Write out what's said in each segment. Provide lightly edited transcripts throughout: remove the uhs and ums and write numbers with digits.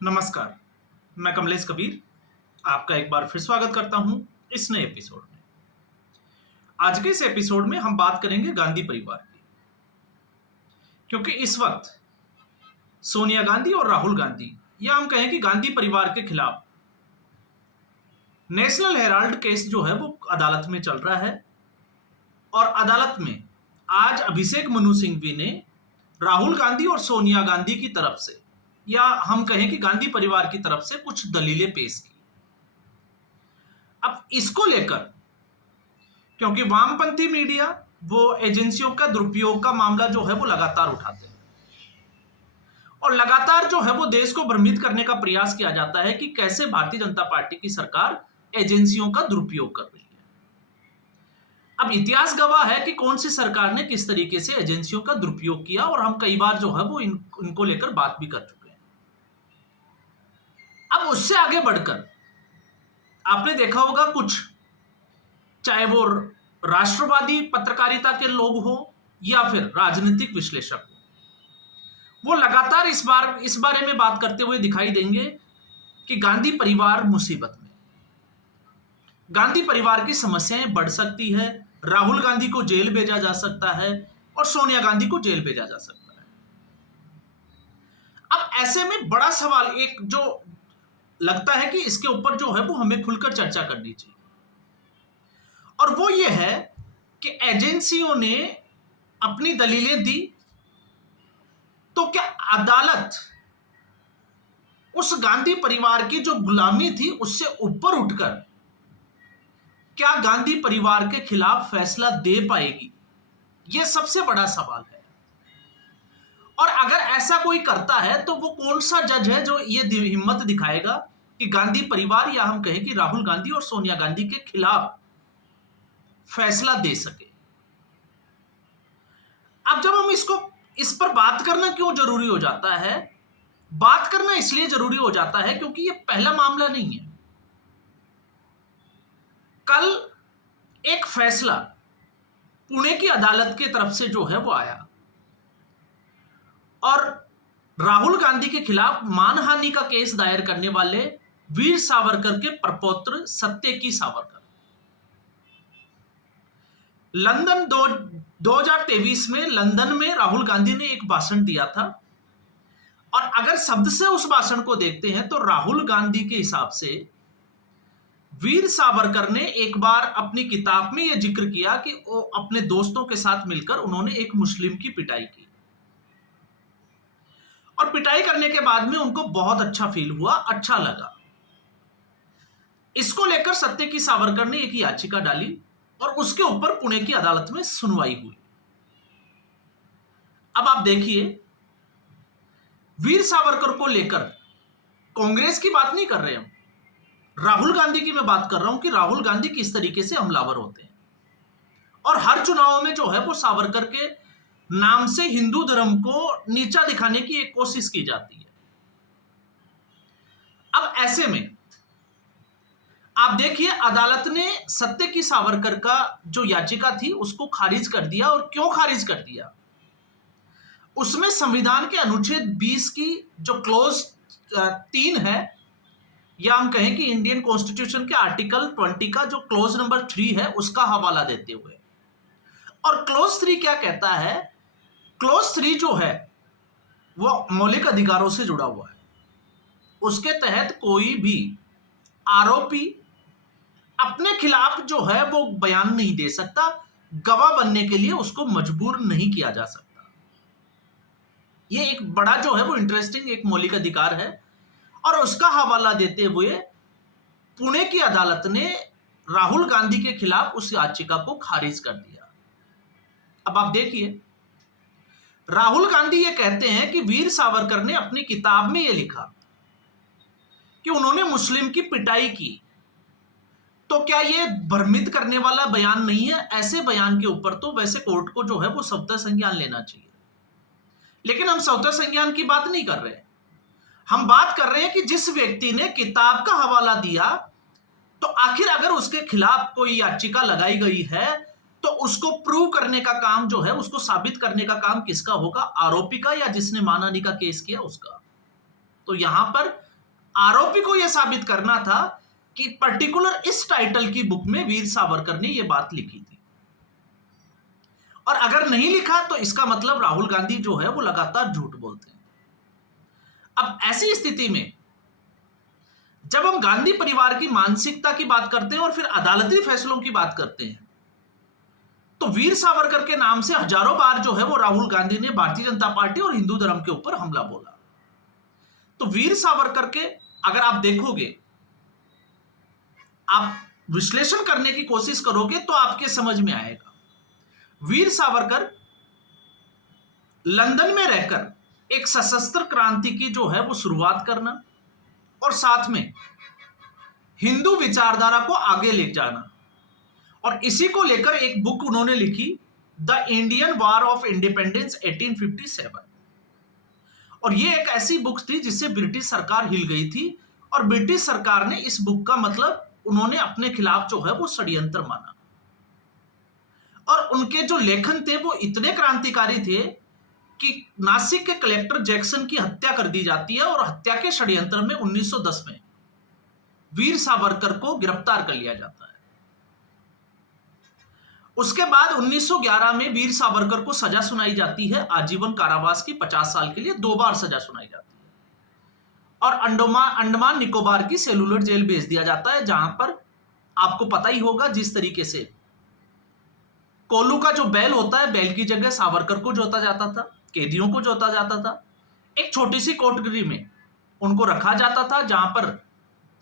नमस्कार, मैं कमलेश कबीर आपका एक बार फिर स्वागत करता हूं इस नए एपिसोड में। आज के इस एपिसोड में हम बात करेंगे गांधी परिवार की, क्योंकि इस वक्त सोनिया गांधी और राहुल गांधी या हम कहें कि गांधी परिवार के खिलाफ नेशनल हेराल्ड केस जो है वो अदालत में चल रहा है। और अदालत में आज अभिषेक मनु सिंघवी ने राहुल गांधी और सोनिया गांधी की तरफ से या हम कहें कि गांधी परिवार की तरफ से कुछ दलीलें पेश की। अब इसको लेकर, क्योंकि वामपंथी मीडिया वो एजेंसियों का दुरुपयोग का मामला जो है वो लगातार उठाते हैं और लगातार जो है वो देश को भ्रमित करने का प्रयास किया जाता है कि कैसे भारतीय जनता पार्टी की सरकार एजेंसियों का दुरुपयोग कर रही है। अब इतिहास गवाह है कि कौन सी सरकार ने किस तरीके से एजेंसियों का दुरुपयोग किया और हम कई बार जो है वो इनको लेकर बात भी कर चुके हैं। अब उससे आगे बढ़कर आपने देखा होगा कुछ, चाहे वो राष्ट्रवादी पत्रकारिता के लोग हो या फिर राजनीतिक विश्लेषक हो, वो लगातार इस बारे में बात करते हुए दिखाई देंगे कि गांधी परिवार मुसीबत में, गांधी परिवार की समस्याएं बढ़ सकती है, राहुल गांधी को जेल भेजा जा सकता है और सोनिया गांधी को जेल भेजा जा सकता है। अब ऐसे में बड़ा सवाल एक जो लगता है कि इसके ऊपर जो है वो हमें खुलकर चर्चा करनी चाहिए, और वो ये है कि एजेंसियों ने अपनी दलीलें दी, तो क्या अदालत उस गांधी परिवार की जो गुलामी थी उससे ऊपर उठकर क्या गांधी परिवार के खिलाफ फैसला दे पाएगी? यह सबसे बड़ा सवाल है। और अगर ऐसा कोई करता है तो वो कौन सा जज है जो ये हिम्मत दिखाएगा कि गांधी परिवार या हम कहें कि राहुल गांधी और सोनिया गांधी के खिलाफ फैसला दे सके? अब जब हम इस पर बात करना क्यों जरूरी हो जाता है? बात करना इसलिए जरूरी हो जाता है क्योंकि ये पहला मामला नहीं है। कल एक फैसला पुणे की अदालत की तरफ से जो है वो आया और राहुल गांधी के खिलाफ मानहानि का केस दायर करने वाले वीर सावरकर के प्रपौत्र सत्यकी सावरकर लंदन 2023 में लंदन में राहुल गांधी ने एक भाषण दिया था। और अगर शब्द से उस भाषण को देखते हैं तो राहुल गांधी के हिसाब से वीर सावरकर ने एक बार अपनी किताब में यह जिक्र किया कि वो अपने दोस्तों के साथ मिलकर उन्होंने एक मुस्लिम की पिटाई की और पिटाई करने के बाद में उनको बहुत अच्छा फील हुआ, अच्छा लगा। इसको लेकर सत्यकी सावरकर ने एक याचिका डाली और उसके ऊपर पुणे की अदालत में सुनवाई हुई। अब आप देखिए, वीर सावरकर को लेकर कांग्रेस की बात नहीं कर रहे हम, राहुल गांधी की मैं बात कर रहा हूं कि राहुल गांधी किस तरीके से हमलावर होते हैं और हर चुनाव में जो है वो सावरकर के नाम से हिंदू धर्म को नीचा दिखाने की एक कोशिश की जाती है। अब ऐसे में आप देखिए, अदालत ने सत्यकी सावरकर का जो याचिका थी उसको खारिज कर दिया। और क्यों खारिज कर दिया? उसमें संविधान के अनुच्छेद 20 की जो क्लोज 3 है, या हम कहें कि इंडियन कॉन्स्टिट्यूशन के आर्टिकल 20 का जो क्लोज नंबर 3 है उसका हवाला देते हुए, और क्लोज 3 क्या कहता है? क्लोज 3 जो है वो मौलिक अधिकारों से जुड़ा हुआ है। उसके तहत कोई भी आरोपी अपने खिलाफ जो है वो बयान नहीं दे सकता, गवाह बनने के लिए उसको मजबूर नहीं किया जा सकता। ये एक बड़ा जो है वो इंटरेस्टिंग एक मौलिक अधिकार है, और उसका हवाला देते हुए पुणे की अदालत ने राहुल गांधी के खिलाफ उस याचिका को खारिज कर दिया। अब आप देखिए, राहुल गांधी ये कहते हैं कि वीर सावरकर ने अपनी किताब में ये लिखा कि उन्होंने मुस्लिम की पिटाई की, तो क्या ये भ्रमित करने वाला बयान नहीं है? ऐसे बयान के ऊपर तो वैसे कोर्ट को जो है वो स्वतः संज्ञान लेना चाहिए, लेकिन हम स्वतः संज्ञान की बात नहीं कर रहे हैं। हम बात कर रहे हैं कि जिस व्यक्ति ने किताब का हवाला दिया, तो आखिर अगर उसके खिलाफ कोई याचिका लगाई गई है तो उसको प्रूव करने का काम जो है, उसको साबित करने का काम किसका होगा? आरोपी का, या जिसने मानहानि का केस किया उसका? तो यहां पर आरोपी को यह साबित करना था कि पर्टिकुलर इस टाइटल की बुक में वीर सावरकर ने यह बात लिखी थी, और अगर नहीं लिखा तो इसका मतलब राहुल गांधी जो है वो लगातार झूठ बोलते हैं। अब ऐसी स्थिति में जब हम गांधी परिवार की मानसिकता की बात करते हैं और फिर अदालती फैसलों की बात करते हैं, तो वीर सावरकर के नाम से हजारों बार जो है वो राहुल गांधी ने भारतीय जनता पार्टी और हिंदू धर्म के ऊपर हमला बोला। तो वीर सावरकर के अगर आप देखोगे, आप विश्लेषण करने की कोशिश करोगे तो आपके समझ में आएगा। वीर सावरकर लंदन में रहकर एक सशस्त्र क्रांति की जो है वो शुरुआत करना और साथ में हिंदू विचारधारा को आगे ले जाना, और इसी को लेकर एक बुक उन्होंने लिखी, the Indian war of independence 1857। और ये एक ऐसी बुक थी जिससे ब्रिटिश सरकार हिल गई थी, और ब्रिटिश सरकार ने इस बुक का मतलब उन्होंने अपने खिलाफ जो है वो षड्यंत्र माना। और उनके जो लेखन थे वो इतने क्रांतिकारी थे कि नासिक के कलेक्टर जैक्सन की हत्या कर दी जाती है, और हत्या के षड्यंत्र में 1910 में वीर सावरकर को गिरफ्तार कर लिया जाता है। उसके बाद 1911 में वीर सावरकर को सजा सुनाई जाती है आजीवन कारावास की, 50 साल के लिए 2 बार सजा सुनाई जाती है, और अंडमान निकोबार की सेलुलर जेल भेज दिया जाता है, जहां पर आपको पता ही होगा जिस तरीके से कोल्लू का जो बैल होता है, बैल की जगह सावरकर को जोता जाता था, कैदियों को जोता जाता था। एक छोटी सी कोठरी में उनको रखा जाता था जहां पर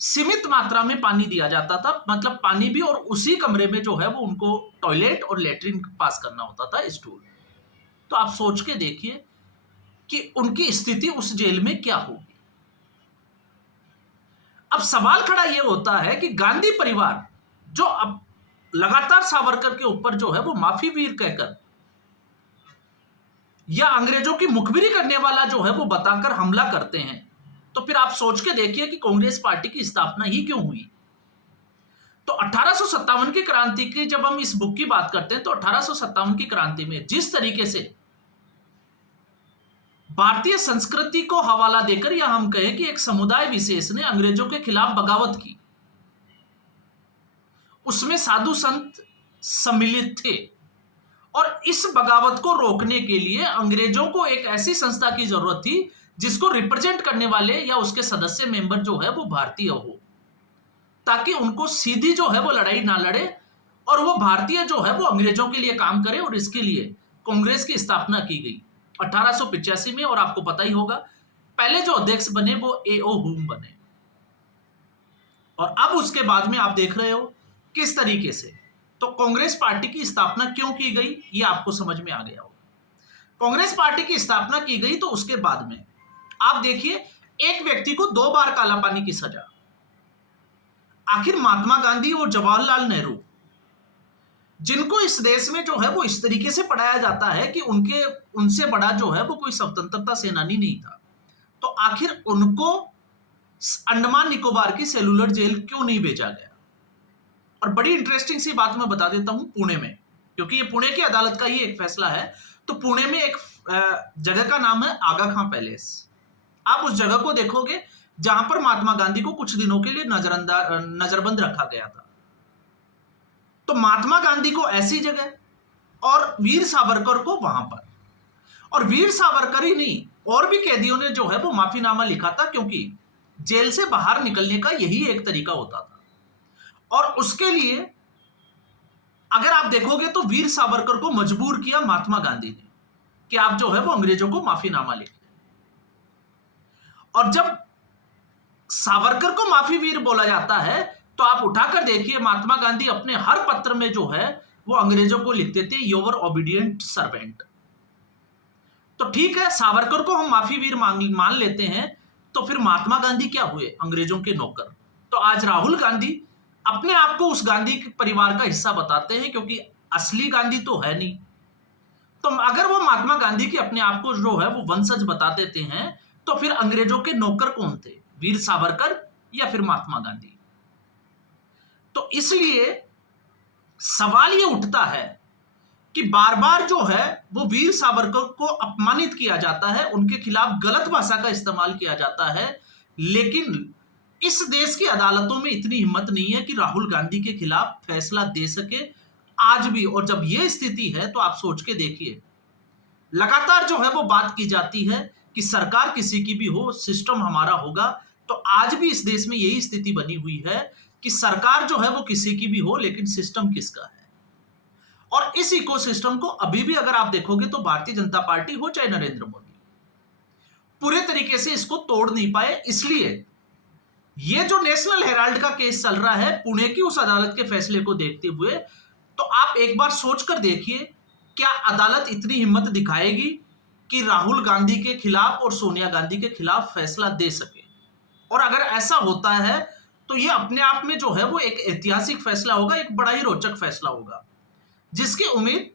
सीमित मात्रा में पानी दिया जाता था, मतलब पानी भी, और उसी कमरे में जो है वो उनको टॉयलेट और लेटरिन पास करना होता था, स्टूल। तो आप सोच के देखिए कि उनकी स्थिति उस जेल में क्या होगी। अब सवाल खड़ा यह होता है कि गांधी परिवार जो अब लगातार सावरकर के ऊपर जो है वो माफी वीर कहकर या अंग्रेजों की मुखबिरी करने वाला जो है वो बताकर हमला करते हैं, तो फिर आप सोच के देखिए कि कांग्रेस पार्टी की स्थापना ही क्यों हुई। तो 1857 की क्रांति की जब हम इस बुक की बात करते हैं, तो 1857 की क्रांति में जिस तरीके से भारतीय संस्कृति को हवाला देकर, या हम कहें कि एक समुदाय विशेष ने अंग्रेजों के खिलाफ बगावत की, उसमें साधु संत सम्मिलित थे, और इस बगावत को रोकने के लिए अंग्रेजों को एक ऐसी संस्था की जरूरत थी जिसको रिप्रेजेंट करने वाले या उसके सदस्य मेंबर जो है वो भारतीय हो, ताकि उनको सीधी जो है वो लड़ाई ना लड़े, और वो भारतीय जो है वो अंग्रेजों के लिए काम करे। और इसके लिए कांग्रेस की स्थापना की गई 1885 में, और आपको पता ही होगा पहले जो अध्यक्ष बने वो A.O. हुम बने, और अब उसके बाद में आप देख रहे हो किस तरीके से। तो कांग्रेस पार्टी की स्थापना क्यों की गई ये आपको समझ में आ गया होगा। कांग्रेस पार्टी की स्थापना की गई तो उसके बाद में आप देखिए, एक व्यक्ति को 2 बार काला पानी की सजा। आखिर महात्मा गांधी और जवाहरलाल नेहरू, जिनको इस देश में जो है वो इस तरीके से पढ़ाया जाता है कि उनसे बड़ा जो है वो कोई स्वतंत्रता सेनानी नहीं था, तो आखिर उनको अंडमान निकोबार की सेलुलर जेल क्यों नहीं भेजा गया। और बड़ी इंटरेस्टिंग सी बात मैं बता देता हूं, पुणे में, क्योंकि ये पुणे की अदालत का ही एक फैसला है, तो पुणे में एक जगह का नाम है आगा खां पैलेस। आप उस जगह को देखोगे जहां पर महात्मा गांधी को कुछ दिनों के लिए नजरबंद रखा गया था। तो महात्मा गांधी को ऐसी जगह और वीर सावरकर को वहां पर, और वीर सावरकर ही नहीं और भी कैदियों ने जो है वो माफीनामा लिखा था, क्योंकि जेल से बाहर निकलने का यही एक तरीका होता था। और उसके लिए अगर आप देखोगे तो वीर सावरकर को मजबूर किया महात्मा गांधी ने कि आप जो है वो अंग्रेजों को माफीनामा लिखें। और जब सावरकर को माफी वीर बोला जाता है तो आप उठाकर देखिए, महात्मा गांधी अपने हर पत्र में जो है वो अंग्रेजों को लिखते थे योर ओबीडिएंट सर्वेंट। तो ठीक है, सावरकर को हम माफी वीर मान लेते हैं, तो फिर महात्मा गांधी क्या हुए? अंग्रेजों के नौकर। तो आज राहुल गांधी अपने आप को उस गांधी के परिवार का हिस्सा बताते हैं, क्योंकि असली गांधी तो है नहीं। तो अगर वो महात्मा गांधी के अपने आप को जो है वो वंशज बता देते हैं, तो फिर अंग्रेजों के नौकर कौन थे? वीर सावरकर या फिर महात्मा गांधी? तो इसलिए सवाल ये उठता है कि बार बार जो है वो वीर सावरकर को अपमानित किया जाता है, उनके खिलाफ गलत भाषा का इस्तेमाल किया जाता है, लेकिन इस देश की अदालतों में इतनी हिम्मत नहीं है कि राहुल गांधी के खिलाफ फैसला दे सके आज भी। और जब यह स्थिति है तो आप सोच के देखिए, लगातार जो है वो बात की जाती है कि सरकार किसी की भी हो, सिस्टम हमारा होगा। तो आज भी इस देश में यही स्थिति बनी हुई है कि सरकार जो है वो किसी की भी हो, लेकिन सिस्टम किसका है। और इस इकोसिस्टम को अभी भी अगर आप देखोगे तो भारतीय जनता पार्टी हो चाहे नरेंद्र मोदी, पूरे तरीके से इसको तोड़ नहीं पाए। इसलिए ये जो नेशनल हेराल्ड का केस चल रहा है पुणे की उस अदालत के फैसले को देखते हुए, तो आप एक बार सोचकर देखिए, क्या अदालत इतनी हिम्मत दिखाएगी कि राहुल गांधी के खिलाफ और सोनिया गांधी के खिलाफ फैसला दे सके। और अगर ऐसा होता है तो ये अपने आप में जो है वो एक ऐतिहासिक फैसला होगा, एक बड़ा ही रोचक फैसला होगा, जिसकी उम्मीद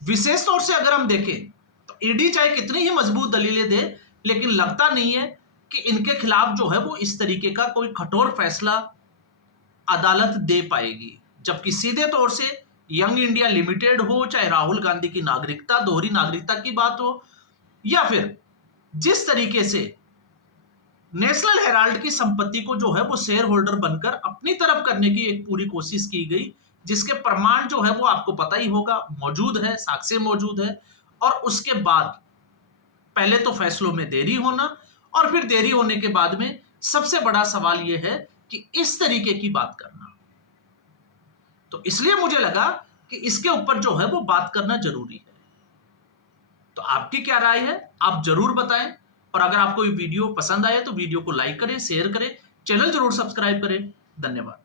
विशेष तौर से अगर हम देखें तो ईडी चाहे कितनी ही मजबूत दलीलें दे, लेकिन लगता नहीं है कि इनके खिलाफ जो है वो इस तरीके का कोई कठोर फैसला अदालत दे पाएगी। जबकि सीधे तौर से यंग इंडिया लिमिटेड हो, चाहे राहुल गांधी की नागरिकता, दोहरी नागरिकता की बात हो, या फिर जिस तरीके से नेशनल हेराल्ड की संपत्ति को जो है वो शेयर होल्डर बनकर अपनी तरफ करने की एक पूरी कोशिश की गई, जिसके प्रमाण जो है वो आपको पता ही होगा, मौजूद है, साक्ष्य मौजूद है। और उसके बाद पहले तो फैसलों में देरी होना, और फिर देरी होने के बाद में सबसे बड़ा सवाल यह है कि इस तरीके की बात करना। तो इसलिए मुझे लगा कि इसके ऊपर जो है वो बात करना जरूरी है। तो आपकी क्या राय है, आप जरूर बताएं। और अगर आपको ये वीडियो पसंद आए तो वीडियो को लाइक करें, शेयर करें, चैनल जरूर सब्सक्राइब करें। धन्यवाद।